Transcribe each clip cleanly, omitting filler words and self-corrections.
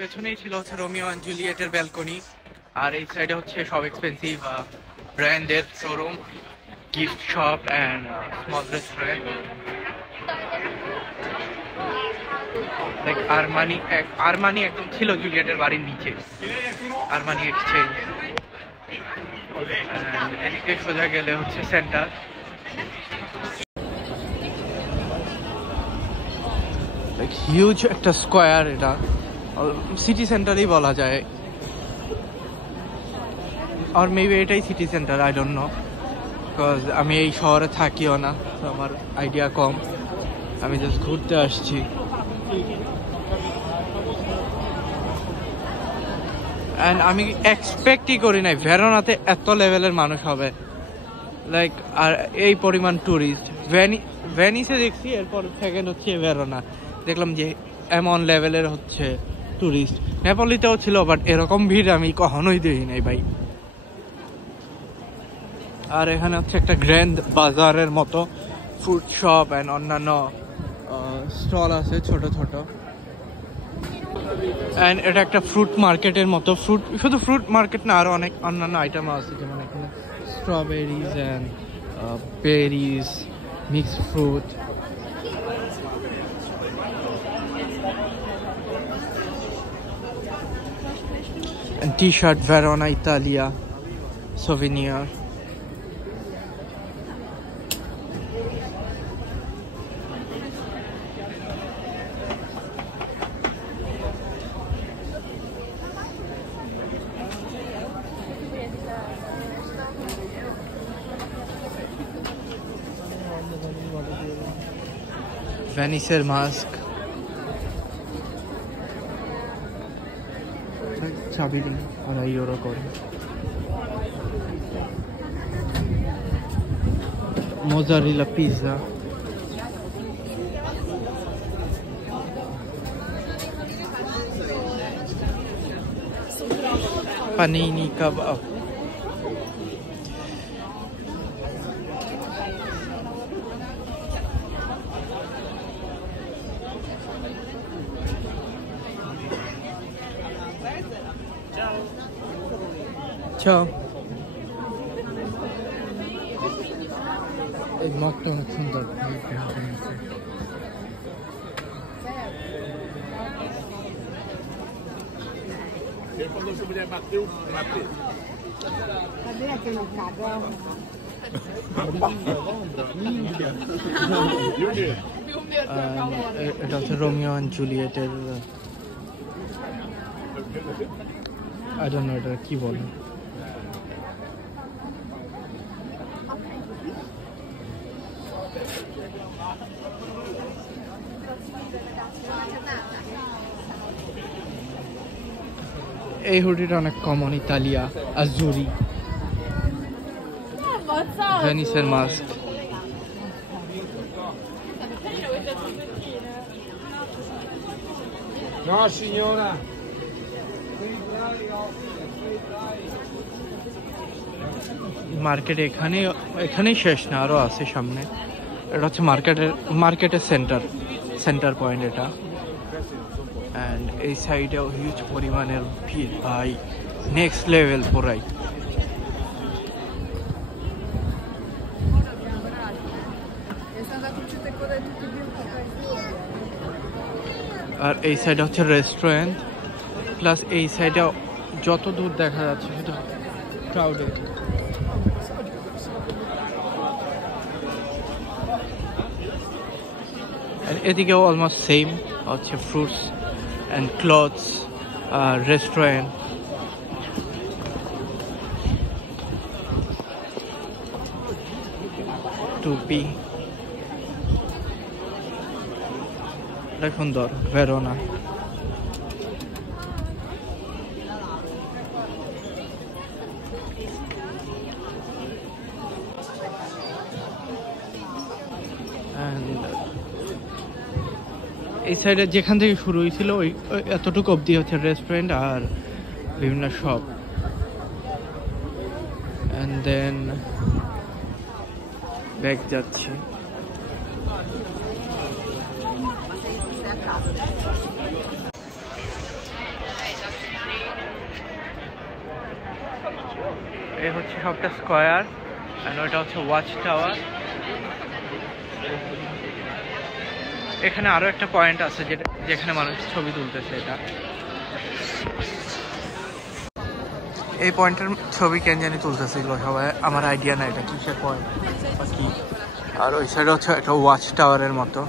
পেছনেই ছিল হচ্ছে রোমিও অ্যান্ড জুলিয়েটের ব্যালকনি, আর এই সাইডে হচ্ছে সব এক্সপেন্সিভ ব্র্যান্ডের showroom, gift shop and small restaurant like Armani একদম ছিল জুলিয়েটের বাড়ির নিচে, আরমানি এক্সচেঞ্জ। এদিকে সোজা গেলে হচ্ছে সেন্টার। হিউজ একটা স্কোয়ার, এটা সিটি সেন্টারই বলা যায়, আর মেবি এটাই city centre, I don't know, because আমি এই শহরে থাকিও না, তো আমার আইডিয়া কম, আমি জাস্ট ঘুরতে আসছি। অ্যান্ড আমি এক্সপেক্টই করি নাই ভেরোনাতে এত লেভেলের মানুষ হবে, লাইক আর এই পরিমাণ ট্যুরিস্ট। ভেনিসে দেখছি, এরপর সেকেন্ড হচ্ছে ভেরোনা, দেখলাম যে এমন লেভেলের হচ্ছে ট্যুরিস্ট। নেপালিতেও ছিল, বাট এরকম ভিড় আমি কখনোই দেখি নাই ভাই। আর এখানে হচ্ছে একটা গ্র্যান্ড বাজারের মতো ফুড শপ অ্যান্ড অন্যান্য স্টল আছে ছোট ছোট, অ্যান্ড এটা একটা ফ্রুট মার্কেটের মতো। শুধু ফ্রুট মার্কেট না, আরো অনেক অন্যান্য আইটেম আছে, যেমন এখানে strawberries and berries, mixed fruit. And t-shirt Verona Italy souvenir. Venice mask. Chabili on euro করে। Mozzarella pizza, panini kebab, ciao. এই মগটা অনেক সুন্দর। এটা হচ্ছে রোমিও অ্যান্ড জুলিয়েটের, আই ডোন্ট নো এটা কি বলে। এই হুডিটা অনেক কমন, ইতালিয়া আজুরি, ভেনিসের মাস্ক। মার্কেট এখানেই শেষ না, আরো আছে সামনে। এটা হচ্ছে মার্কেটের সেন্টার পয়েন্ট এটা। অ্যান্ড এই সাইডেও হিউজ পরিমাণের ভিড় ভাই, নেক্সট লেভেল পুরাই। আর এই সাইডে হচ্ছে রেস্টুরেন্ট, প্লাস এই সাইডে যত দূর দেখা যাচ্ছে শুধু ক্রাউডেড। এদিকেও অলমোস্ট সেম হচ্ছে, ফ্রুটস অ্যান্ড ক্লথস, রেস্টুরেন্ট। টুপি, এটা সুন্দর ভেরোনা। এই সাইডে যেখান থেকে শুরু হয়েছিল ওই এতটুকু অবধি হচ্ছে রেস্টুরেন্ট আর বিভিন্ন শপ, অ্যান্ড দেন ব্যাক যাচ্ছি। এই হচ্ছে সবটা স্কয়ার আর ওইটা হচ্ছে ওয়াচ টাওয়ার। এখানে আরো একটা পয়েন্ট আছে যেখানে মানুষ ছবি তুলতেছে। এটা এই পয়েন্টের ছবি কেন জানি তুলতেছিল সবাই, আমার আইডিয়া নাই এটা কিসের পয়েন্ট বা কি। আর ওই সাইডে হচ্ছে একটা ওয়াচ টাওয়ারের মতো।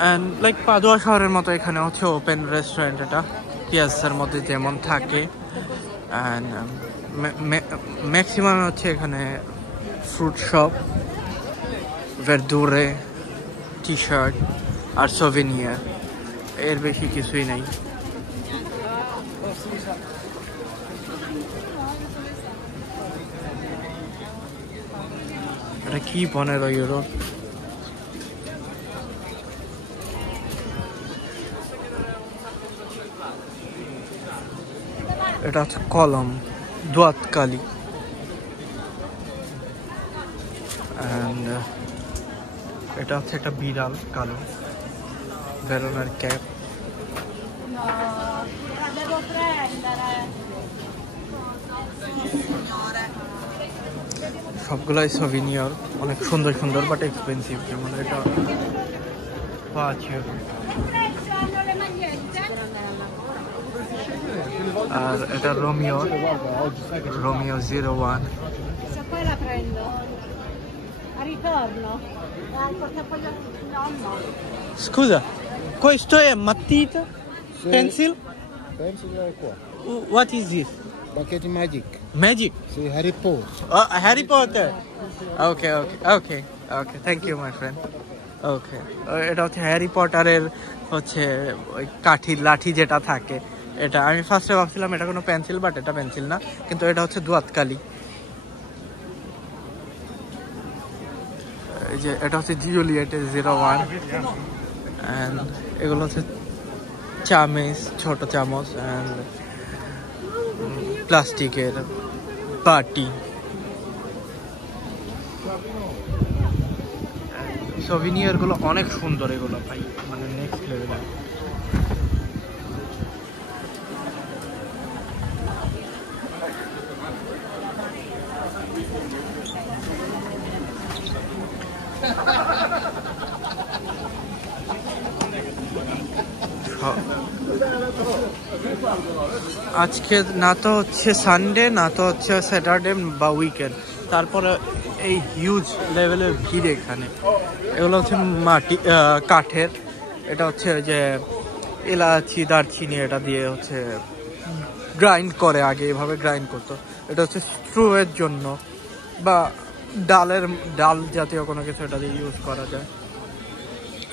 অ্যান্ড লাইক পাদুয়া শহরের মতো এখানে হচ্ছে ওপেন রেস্টুরেন্ট, এটা পিয়াজার মধ্যে যেমন থাকে। অ্যান্ড ম্যাক্সিমাম হচ্ছে এখানে ফ্রুট শপ, ভার্দুরে, টি শার্ট আর সোভেনিয়ার, এর বেশি কিছুই নাই। এটা কি 15 ইউরো। এটা হচ্ছে কলম দোয়াতকালি। অ্যান্ড এটা হচ্ছে একটা বিড়াল কালো, ভেরোনার ক্যাপ। সবগুলাই সোভিনিয়র, অনেক সুন্দর সুন্দর বাট এক্সপেন্সিভ। যেমন এটা 5 ইউরো। আর এটা রোমিও 01। Scusa, questo è matita? Sì. Pencil? Pencil è qua. What is this? Market Magic. Magic? Sì, Harry Potter. Oh, Harry Potter. Okay. Thank you, my friend. Okay. এটা হচ্ছে হ্যারি পটারের হচ্ছে ওই কাঠির লাঠি যেটা থাকে। এটা আমি ফার্স্টে ভাবছিলাম এটা কোনো পেন্সিল, বাট এটা পেন্সিল না, কিন্তু এটা হচ্ছে দোয়াতকালি। এই যে এটা হচ্ছে জুলিয়েটের 01। অ্যান্ড এগুলো হচ্ছে চামচ, ছোট চামচ অ্যান্ড প্লাস্টিকের বাটি। সোভিনিয়ার গুলো অনেক সুন্দর, এগুলো ভাই মানে নেক্সট লেভেল। আজকে না তো হচ্ছে সানডে, না তো হচ্ছে স্যাটারডে বা উইকেন্ড, তারপরে এই হিউজ লেভেলের ভিড় এখানে। এগুলো হচ্ছে মাটি কাঠের। এটা হচ্ছে যে এলাচি দারচিনি এটা দিয়ে হচ্ছে গ্রাইন্ড করে, আগে এভাবে গ্রাইন্ড করতো। এটা হচ্ছে স্ট্রুয়ের জন্য বা ডাল জাতীয় কোনো কিছু এটা দিয়ে ইউজ করা যায়।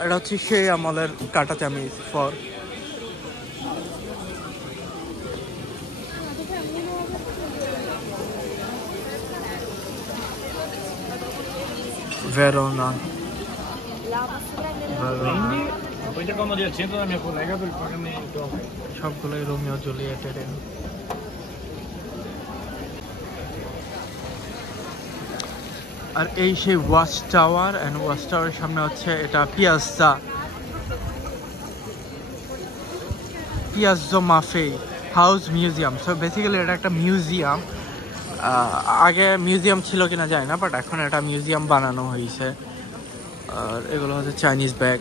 এটা হচ্ছে সেই আমলের কাটা চামিচ for. Verona. Poi ti accomodi al centro della mia collega per il pagamento. সবগুলোই রোমিও জুলিয়েটের। আর এই সেই ওয়াচ টাওয়ার, এন্ড ওয়াচ টাওয়ারের সামনে হচ্ছে এটা পিয়াজ্জো মাফে হাউস মিউজিয়াম। সো বেসিক্যালি এটা একটা মিউজিয়াম। আগে মিউজিয়াম ছিল কিনা জানি না, বাট এখন এটা মিউজিয়াম বানানো হয়েছে। আর এগুলো হচ্ছে চাইনিজ ব্যাগ।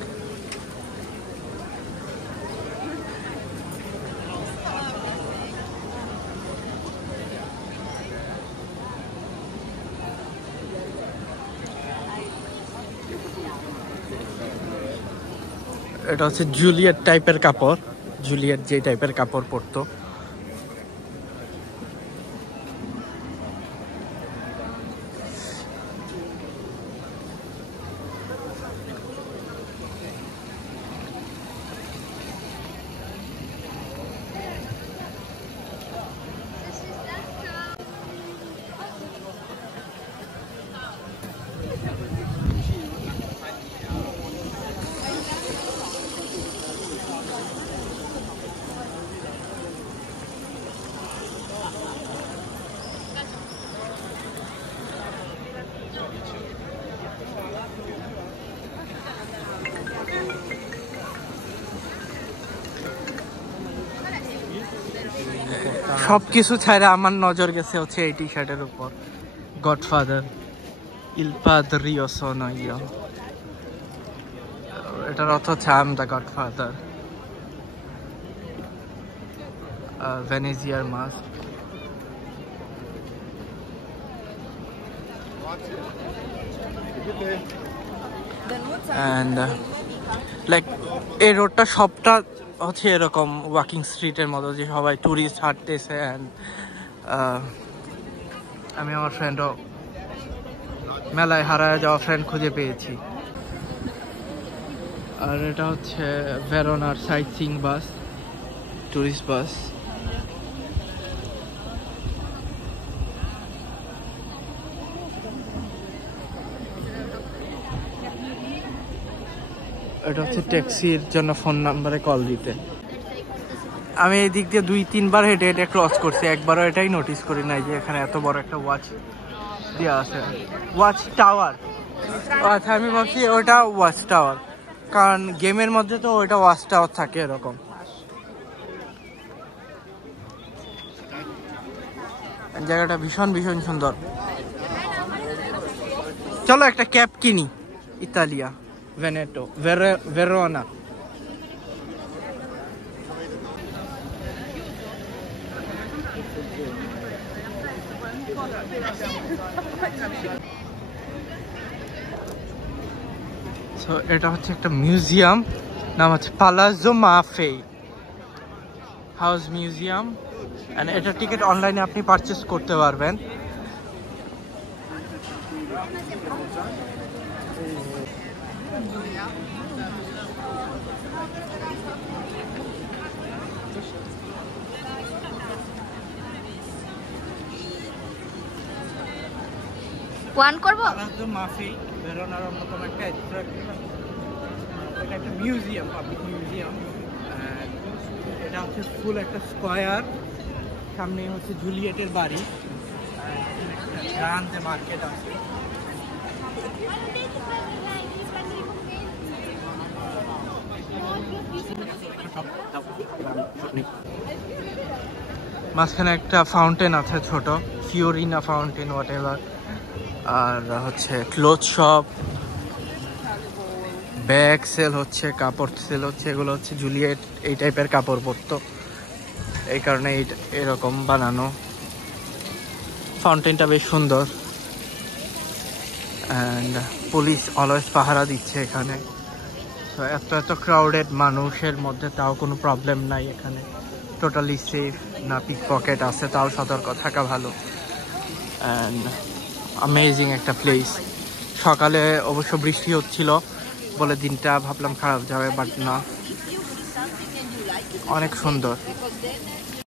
এটা হচ্ছে জুলিয়েট টাইপের কাপড়, জুলিয়েট যে টাইপের কাপড় পরতো। সবকিছু ছাড়া আমার নজর গেছে হচ্ছে এই টি শার্টের উপর, গডফাদার ইল পাদ্রিও সোনো ইও। এটার অর্থ হচ্ছে আই এম দ্য গডফাদার। ভেনেজিয়ার মাস্ক। অ্যান্ড লাইক এই রোডটা সবটা হচ্ছে এরকম ওয়াকিং স্ট্রিটের মতো, যে সবাই ট্যুরিস্ট হাঁটতেছে। অ্যান্ড আমি আমার ফ্রেন্ডও মেলায় হারায় যাওয়া ফ্রেন্ড খুঁজে পেয়েছি। আর এটা হচ্ছে ভেরোনার সাইট সিইং বাস, ট্যুরিস্ট বাস। এটা হচ্ছে ট্যাক্সির জন্য ফোন নাম্বারে কল দিতে। আমি এই দিক দিয়ে 2-3 বার হেঁটে হেঁটে ক্রস করছি, একবারও এটাই নোটিস করি নাই যে এখানে এত বড় একটা ওয়াচ দেওয়া আছে, ওয়াচ টাওয়ার। আচ্ছা, আমি ভাবছি ওটা ওয়াচ টাওয়ার, কারণ গেমের মধ্যে তো ওইটা ওয়াচ টাওয়ার থাকে এরকম। জায়গাটা ভীষণ ভীষণ সুন্দর। চলো একটা ক্যাব কিনি, ইতালিয়া, ভেনেটো, ভেরোনা। সো এটা হচ্ছে একটা মিউজিয়াম, নাম হচ্ছে পালাজো মাফে হাউস মিউজিয়াম। এন্ড এটা টিকিট অনলাইনে আপনি পারচেস করতে পারবেন। ওয়ান করব। পালাজো মাফে ভেরোনার অন্যতম একটা এটা একটা মিউজিয়াম, পাবলিক মিউজিয়াম। এটা হচ্ছে ফুল একটা স্কয়ার, সামনে হচ্ছে জুলিয়েটের বাড়ি, গ্রান্ডে মার্কেট আছে। মাঝখানে একটা ফাউন্টেন আছে ছোট, ফিওরিনা ফাউন্টেন হোয়াট এভার। আর হচ্ছে ক্লোথ শপ, ব্যাগ সেল হচ্ছে, কাপড় সেল হচ্ছে। এগুলো হচ্ছে জুলিয়েট এই টাইপের কাপড় পরতো, এই কারণে এরকম বানানো। ফাউন্টেনটা বেশ সুন্দর। অ্যান্ড পুলিশ অলওয়েজ পাহারা দিচ্ছে এখানে। তো এত ক্রাউডেড মানুষের মধ্যে তাও কোনো প্রবলেম নাই এখানে, টোটালি সেফ। না পিক পকেট আছে, তাও সতর্ক থাকা ভালো। অ্যান্ড অ্যামেজিং একটা প্লেস। সকালে অবশ্য বৃষ্টি হচ্ছিল বলে দিনটা ভাবলাম খারাপ যাবে, বাট না, অনেক সুন্দর।